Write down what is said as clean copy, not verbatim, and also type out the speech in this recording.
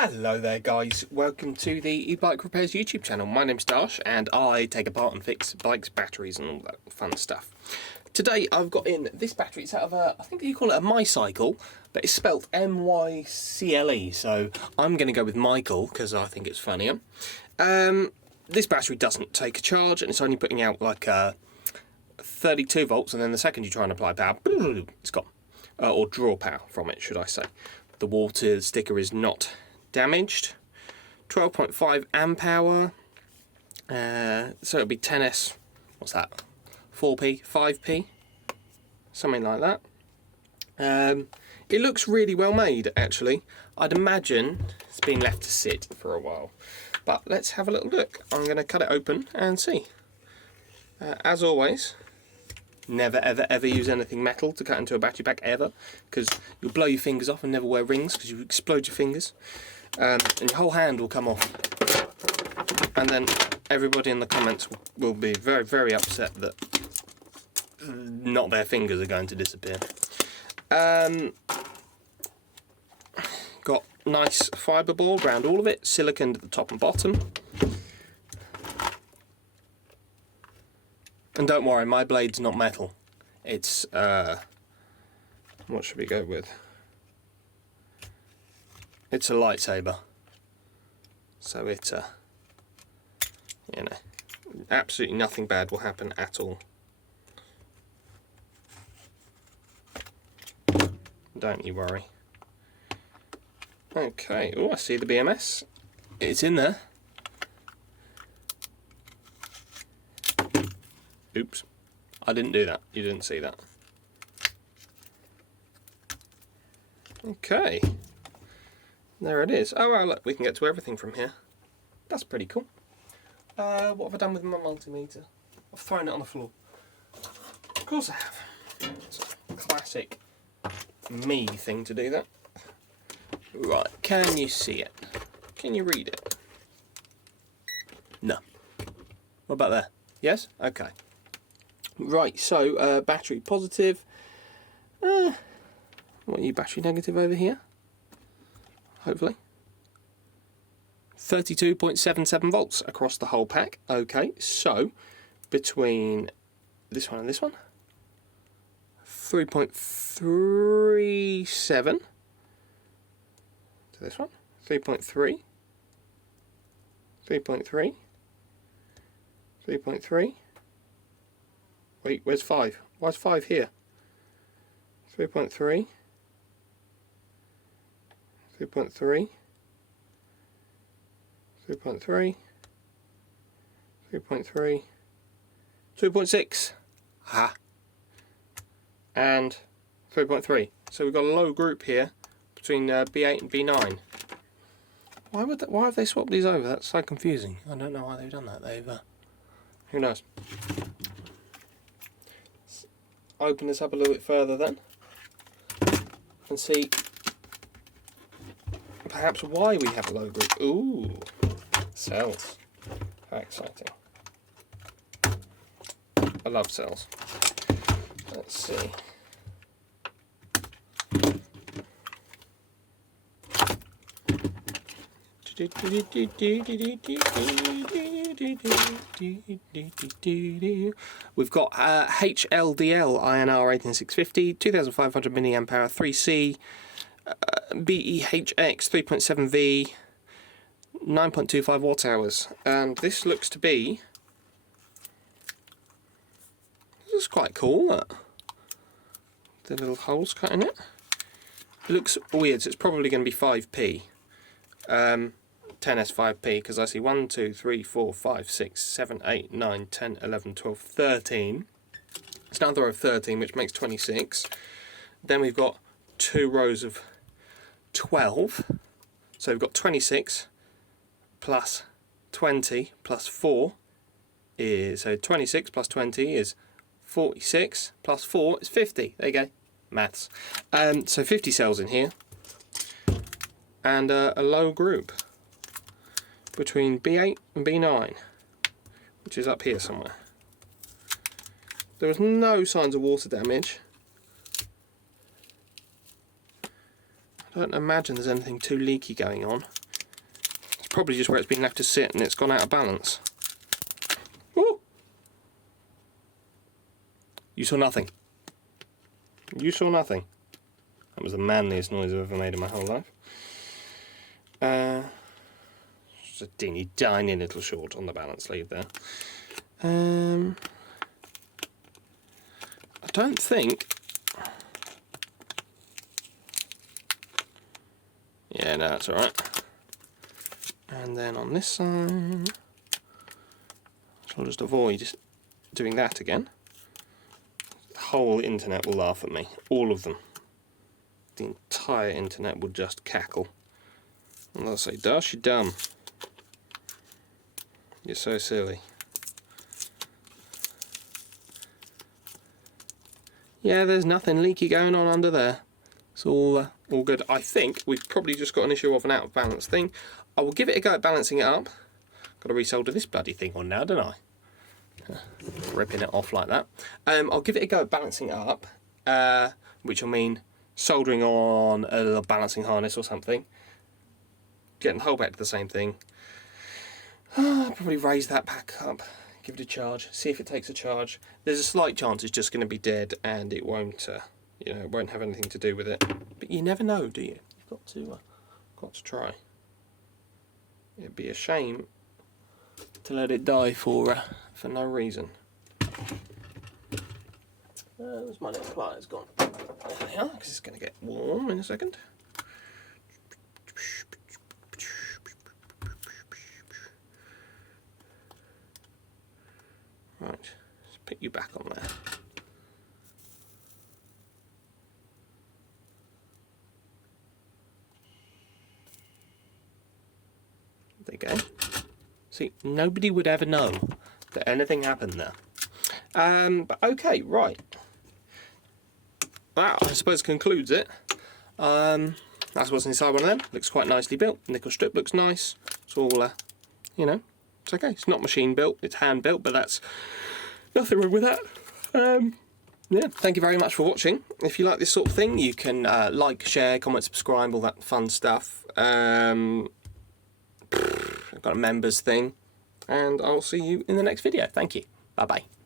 Hello there guys, welcome to the e-bike repairs YouTube channel. My name's Dash and I take apart and fix bikes, batteries and all that fun stuff. Today I've got in this battery. It's out of I think you call it a MYCLE, but it's spelt M-Y-C-L-E, so I'm going to go with MYCLE because I think it's funnier. This battery doesn't take a charge and it's only putting out like 32 volts, and then the second you try and apply power, it's gone. Or draw power from it, should I say. The water sticker is not damaged. 12.5 amp hour, so it'll be 10s, what's that, 4p, 5p, something like that. It looks really well made actually. I'd imagine it's been left to sit for a while, but let's have a little look. I'm going to cut it open and see. As always, never ever ever use anything metal to cut into a battery pack ever, because you'll blow your fingers off, and never wear rings because you explode your fingers, and your whole hand will come off, and then everybody in the comments will be very very upset that not their fingers are going to disappear. Got nice fibre board around all of it, silicone at the top and bottom. And don't worry, my blade's not metal. It's, what should we go with? It's a lightsaber. So it, you know, absolutely nothing bad will happen at all. Don't you worry. Okay, oh, I see the BMS. It's in there. Oops, I didn't do that. You didn't see that. Okay, there it is. Oh, well, look, we can get to everything from here. That's pretty cool. What have I done with my multimeter? I've thrown it on the floor. Of course I have. It's a classic me thing to do that. Right, can you see it? Can you read it? No. What about there? Yes? Okay. Right, so battery positive. What are you, battery negative over here? Hopefully. 32.77 volts across the whole pack. Okay, so between this one and this one, 3.37 to this one, 3.3, 3.3, 3.3. Wait, where's 5? Why's 5 here? 3.3, 3.3, 3.3, 3.3, 2.6, aha, and 3.3. So we've got a low group here between B8 and B9. Why have they swapped these over? That's so confusing. I don't know why they've done that. Who knows? Open this up a little bit further then and see perhaps why we have a low group. Ooh, cells. How exciting. I love cells. Let's see. We've got HLDL INR 18650, 2500 milliamp hour, 3C, BEHX 3.7V, 9.25 watt hours, and this looks to be, this is quite cool, that. The little holes cut in it. It looks weird, so it's probably going to be 5p. 10s 5p, because I see 1, 2, 3, 4, 5, 6, 7, 8, 9, 10, 11, 12, 13. It's another row of 13, which makes 26. Then we've got 2 rows of 12. So we've got 26 plus 20 plus 4 is, so 26 plus 20 is 46 plus 4 is 50. There you go, maths. So 50 cells in here, and a low group between B8 and B9, which is up here somewhere. There was no signs of water damage. I don't imagine there's anything too leaky going on. Probably just where it's been left to sit and it's gone out of balance. Woo! You saw nothing. You saw nothing. That was the manliest noise I've ever made in my whole life. Just a teeny tiny little short on the balance lead there. I don't think... Yeah, no, that's alright. And then on this side, I'll just avoid doing that again. The whole internet will laugh at me. All of them. The entire internet will just cackle. And they'll say, Dash, you're dumb. You're so silly. Yeah, there's nothing leaky going on under there. It's all good. I think we've probably just got an issue of an out of balance thing. I will give it a go at balancing it up. Got to resolder this bloody thing on now, don't I? Ripping it off like that. I'll give it a go at balancing it up, which will mean soldering on a little balancing harness or something. Getting the whole back to the same thing. I'll probably raise that back up, give it a charge, see if it takes a charge. There's a slight chance it's just going to be dead and it won't, it won't have anything to do with it. But you never know, do you? You've got to try. It'd be a shame to let it die for no reason. There's my little pliers gone. There they are, because it's going to get warm in a second. Right, let's put you back on there. There you go. See, nobody would ever know that anything happened there. But okay, right. That, I suppose, concludes it. That's what's inside one of them. Looks quite nicely built. Nickel strip looks nice. It's all, it's okay. It's not machine built, it's hand built, but that's nothing wrong with that. Yeah, thank you very much for watching. If you like this sort of thing, you can like, share, comment, subscribe, all that fun stuff. I've got a members thing, and I'll see you in the next video. Thank you. Bye bye.